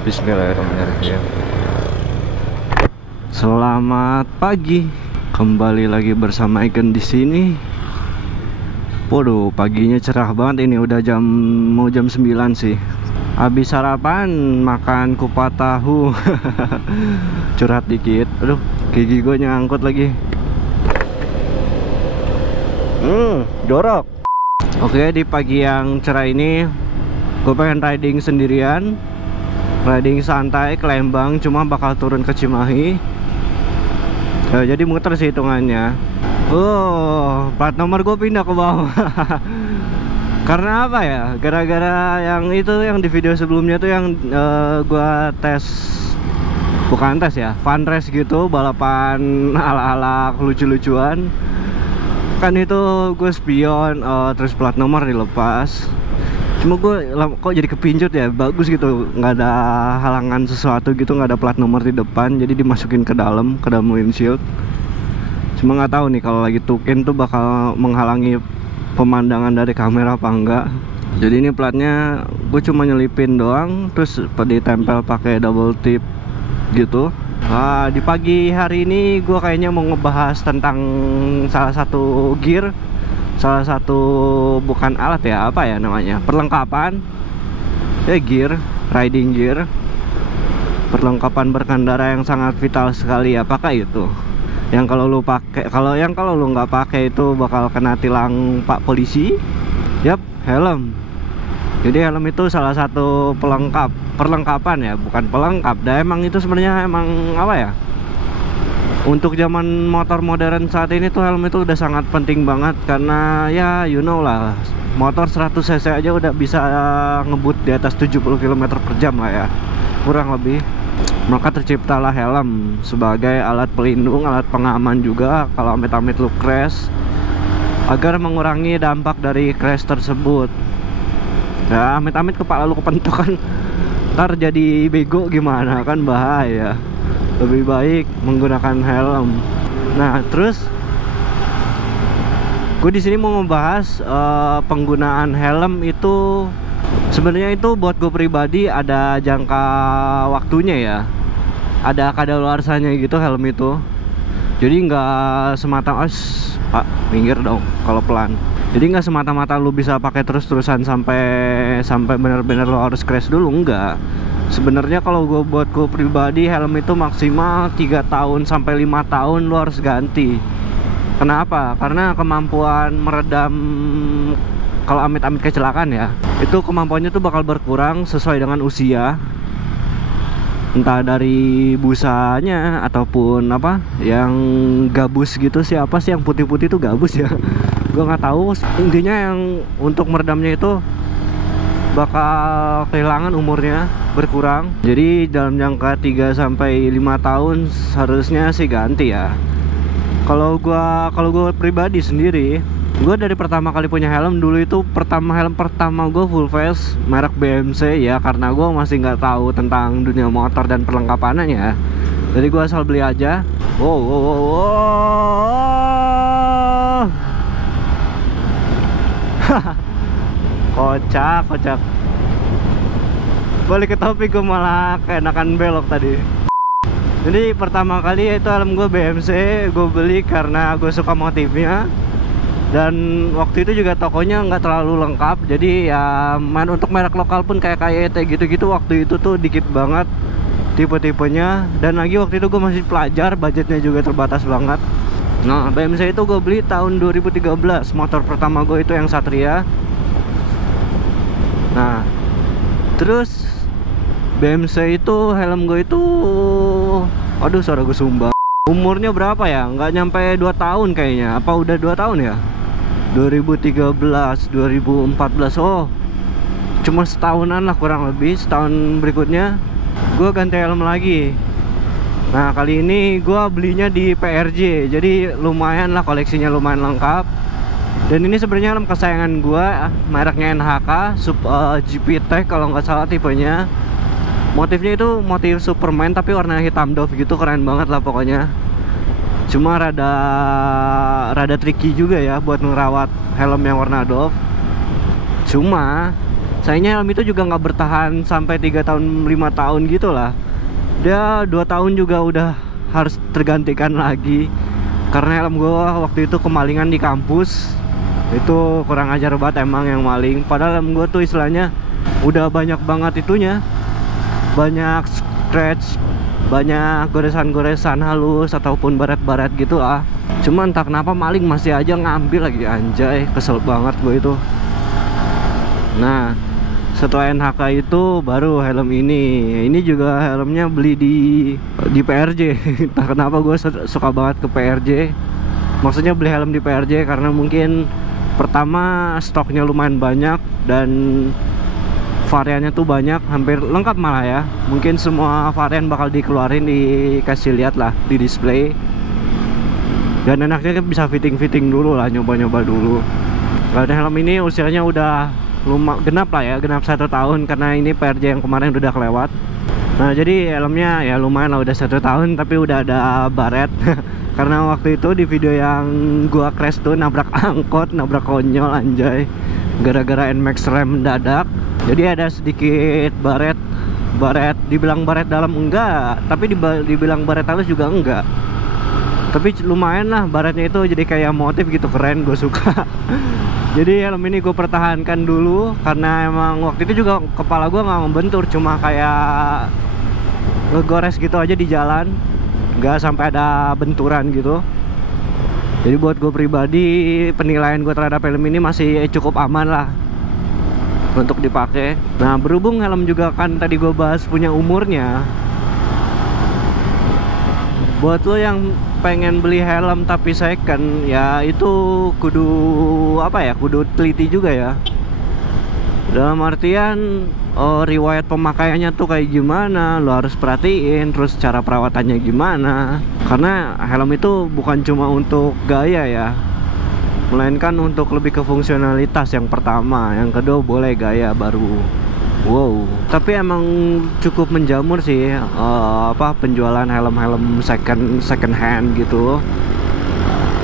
Bismillahirrahmanirrahim. Selamat pagi, kembali lagi bersama Iken di sini. Waduh, paginya cerah banget ini, udah mau jam 9 sih. Habis sarapan makan kupat tahu. Curhat dikit. Aduh, gigi gue nyangkut lagi. Jorok. Oke, di pagi yang cerah ini gue pengen riding sendirian, riding santai ke Lembang, cuma bakal turun ke Cimahi. Jadi muter sih hitungannya. Plat nomor gue pindah ke bawah. Karena apa ya? Gara-gara yang itu, yang di video sebelumnya tuh yang gue tes, bukan tes ya, fun race gitu, balapan ala-ala lucu-lucuan. Kan itu gue spion, terus plat nomor dilepas. Cuma gue kok jadi kepincut ya, bagus gitu, nggak ada halangan sesuatu gitu, nggak ada plat nomor di depan, jadi dimasukin ke dalam windshield. Cuma nggak tahu nih kalau lagi tukin tuh bakal menghalangi pemandangan dari kamera apa enggak. Jadi ini platnya gue cuma nyelipin doang, terus ditempel pakai double tip gitu. Di pagi hari ini gue kayaknya mau ngebahas tentang salah satu gear, salah satu, bukan alat ya, apa ya namanya, perlengkapan gear, riding gear, perlengkapan berkendara yang sangat vital sekali. Apakah itu yang kalau lu pakai, kalau lu nggak pakai itu bakal kena tilang Pak Polisi? Yap, helm. Jadi helm itu salah satu perlengkapan ya, bukan pelengkap. Dan emang itu sebenarnya emang apa ya, untuk zaman motor modern saat ini tuh helm itu udah sangat penting banget. Karena ya you know lah, motor 100 cc aja udah bisa ngebut di atas 70 km/jam lah ya, kurang lebih. Maka terciptalah helm sebagai alat pelindung, alat pengaman juga kalau amit-amit lu crash, agar mengurangi dampak dari crash tersebut. Ya amit-amit kepala lu kepentok kan, ntar jadi bego gimana, kan bahaya. Lebih baik menggunakan helm. Nah, terus gue di sini mau membahas penggunaan helm itu. Sebenarnya itu buat gue pribadi ada jangka waktunya ya, ada kadaluarsanya gitu helm itu. Jadi nggak semata Pak minggir dong kalau pelan. Jadi nggak semata-mata lu bisa pakai terus-terusan sampai benar-benar lu harus crash dulu, enggak. Sebenarnya kalau buat gue pribadi, helm itu maksimal 3 tahun sampai 5 tahun lu harus ganti. Kenapa? Karena kemampuan meredam kalau amit-amit kecelakaan ya, itu kemampuannya tuh bakal berkurang sesuai dengan usia. Entah dari busanya ataupun apa yang gabus gitu. Siapa sih yang putih-putih itu gabus ya? Gue nggak tahu. Intinya yang untuk meredamnya itu bakal kehilangan umurnya, berkurang. Jadi dalam jangka 3 sampai 5 tahun harusnya sih ganti ya. Kalau gue pribadi sendiri, gue dari pertama kali punya helm dulu itu, helm pertama gue full face merek BMC ya, karena gue masih nggak tahu tentang dunia motor dan perlengkapannya ya. Jadi gue asal beli aja. Kocak. Balik ke topik, gue malah keenakan belok tadi. Jadi pertama kali itu helm gue BMC, gue beli karena gue suka motifnya. Dan waktu itu juga tokonya nggak terlalu lengkap. Jadi ya untuk merek lokal pun kayak KYT gitu-gitu waktu itu tuh dikit banget tipe-tipenya. Dan lagi waktu itu gue masih pelajar, budgetnya juga terbatas banget. Nah, BMC itu gue beli tahun 2013. Motor pertama gue itu yang Satria. Nah, terus BMC itu helm gue itu, aduh suara gue sumbang, umurnya berapa ya, nggak nyampe 2 tahun kayaknya. Apa udah 2 tahun ya, 2013, 2014. Cuma setahunan lah kurang lebih. Setahun berikutnya gue ganti helm lagi. Nah, kali ini gue belinya di PRJ. Jadi lumayan lah, koleksinya lumayan lengkap. Dan ini sebenarnya helm kesayangan gue, mereknya NHK GP Tech kalau nggak salah tipenya. Motifnya itu motif Superman tapi warna hitam doff gitu, keren banget lah pokoknya. Cuma rada tricky juga ya buat ngerawat helm yang warna doff. Cuma Sayangnya helm itu juga nggak bertahan sampai 3 tahun 5 tahun gitu lah. Dia 2 tahun juga udah harus tergantikan lagi, karena helm gua waktu itu kemalingan di kampus. Itu kurang ajar banget emang yang maling. Padahal helm gua tuh istilahnya udah banyak banget itunya, banyak scratch, banyak goresan-goresan halus ataupun baret-baret gitu lah. Cuma entah kenapa maling masih aja ngambil lagi, anjay, kesel banget gue itu. Nah, setelah NHK itu baru helm ini. Ini juga helmnya beli di PRJ. Entah kenapa gue suka banget ke PRJ. Maksudnya beli helm di PRJ karena mungkin pertama stoknya lumayan banyak dan variannya tuh banyak, hampir lengkap malah ya. Mungkin semua varian bakal dikeluarin, dikasih lihat lah di display. Dan enaknya bisa fitting-fitting dulu lah, nyoba-nyoba dulu. Dan helm ini usianya udah genap lah ya, genap 1 tahun karena ini PRJ yang kemarin udah kelewat. Nah jadi helmnya ya lumayan lah, udah 1 tahun tapi udah ada baret. Karena waktu itu di video yang gua crash tuh nabrak angkot, nabrak konyol anjay, gara-gara NMAX rem mendadak. Jadi ada sedikit baret. Dibilang baret dalam enggak, tapi dibilang baret halus juga enggak. Tapi lumayan lah baretnya itu, jadi kayak motif gitu, keren, gue suka. Jadi helm ini gue pertahankan dulu karena emang waktu itu juga kepala gue nggak membentur, cuma kayak ngegores gitu aja di jalan, nggak sampai ada benturan gitu. Jadi buat gue pribadi, penilaian gue terhadap helm ini masih cukup aman lah untuk dipakai. Nah berhubung helm juga kan tadi gue bahas punya umurnya, buat lo yang pengen beli helm tapi second, ya itu kudu apa ya, kudu teliti juga ya. Dalam artian riwayat pemakaiannya tuh kayak gimana, lo harus perhatiin. Terus cara perawatannya gimana, karena helm itu bukan cuma untuk gaya ya, melainkan untuk lebih ke fungsionalitas yang pertama. Yang kedua boleh gaya baru. Wow, tapi emang cukup menjamur sih penjualan helm-helm second hand gitu.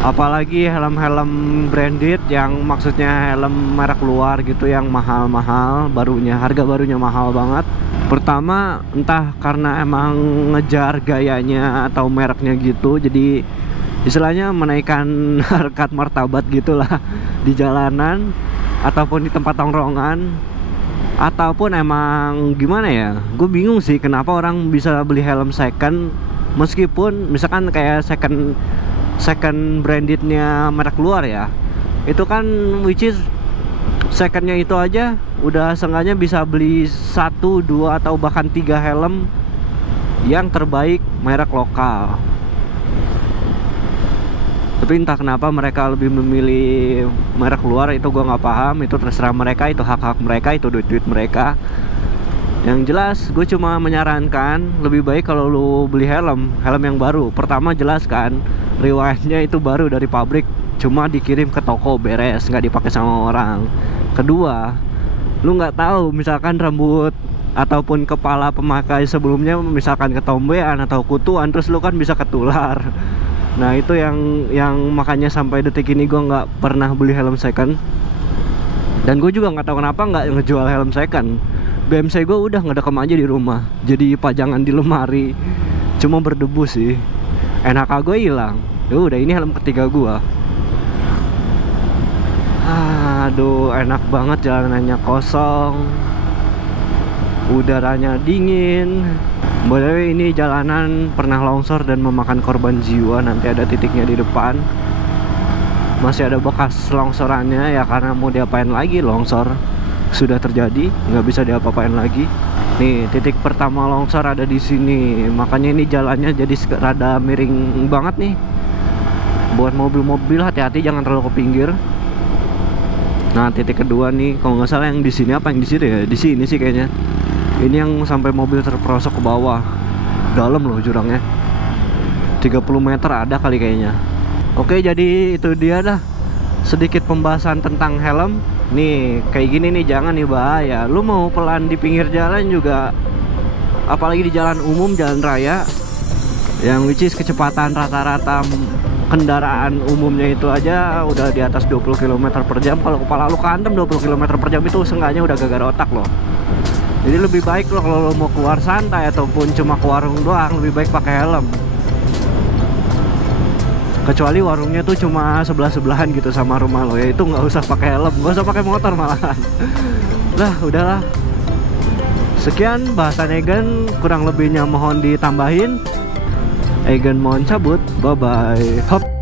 Apalagi helm-helm branded yang maksudnya helm merek luar gitu, yang mahal-mahal, harga barunya mahal banget. Pertama entah karena emang ngejar gayanya atau mereknya gitu, jadi istilahnya menaikkan harkat martabat gitulah di jalanan ataupun di tempat tongkrongan. Ataupun emang gimana ya, gue bingung sih kenapa orang bisa beli helm second, meskipun misalkan kayak second brandednya merek luar ya, itu kan which is secondnya itu aja udah seenggaknya bisa beli 1, 2 atau bahkan 3 helm yang terbaik merek lokal. Tapi entah kenapa mereka lebih memilih merek luar, itu gue nggak paham. Itu terserah mereka, itu hak-hak mereka, itu duit-duit mereka. Yang jelas gue cuma menyarankan lebih baik kalau lu beli helm yang baru. Pertama jelas kan riwayatnya itu baru dari pabrik, cuma dikirim ke toko beres, nggak dipakai sama orang. Kedua, lu nggak tahu misalkan rambut ataupun kepala pemakai sebelumnya misalkan ketombean atau kutuan, terus lu kan bisa ketular. Nah itu yang makanya sampai detik ini gue nggak pernah beli helm second. Dan gue juga nggak tahu kenapa nggak ngejual helm second. BMC gue udah ngedekam aja di rumah, jadi pajangan di lemari, cuma berdebu sih. NHK gue hilang. Ya udah, ini helm ketiga gue. Aduh, enak banget, jalanannya kosong, udaranya dingin. By the way, ini jalanan pernah longsor dan memakan korban jiwa. Nanti ada titiknya di depan. Masih ada bekas longsorannya ya, karena mau diapain lagi, longsor sudah terjadi, nggak bisa diapa-apain lagi. Nih titik pertama longsor ada di sini, makanya ini jalannya jadi rada miring banget nih. Buat mobil-mobil hati-hati, jangan terlalu ke pinggir. Nah titik kedua nih, kalau nggak salah yang di sini apa yang di situ ya, di sini sih kayaknya. Ini yang sampai mobil terperosok ke bawah. Dalam loh jurangnya, 30 meter ada kali kayaknya. Oke, jadi itu dia dah sedikit pembahasan tentang helm. Nih kayak gini nih, jangan nih, bahaya. Lu mau pelan di pinggir jalan juga, apalagi di jalan umum, jalan raya, yang which is kecepatan rata-rata kendaraan umumnya itu aja udah di atas 20 km per jam. Kalau kepala lu keantem 20 km per jam itu seenggaknya udah gagal otak loh. Jadi lebih baik lo kalau lo mau keluar santai ataupun cuma ke warung doang, lebih baik pakai helm. Kecuali warungnya tuh cuma sebelah-sebelahan gitu sama rumah lo, ya itu nggak usah pakai helm, nggak usah pakai motor malahan. Lah udahlah. Sekian bahasan Egan, kurang lebihnya mohon ditambahin. Egan mohon cabut, bye bye. Hop.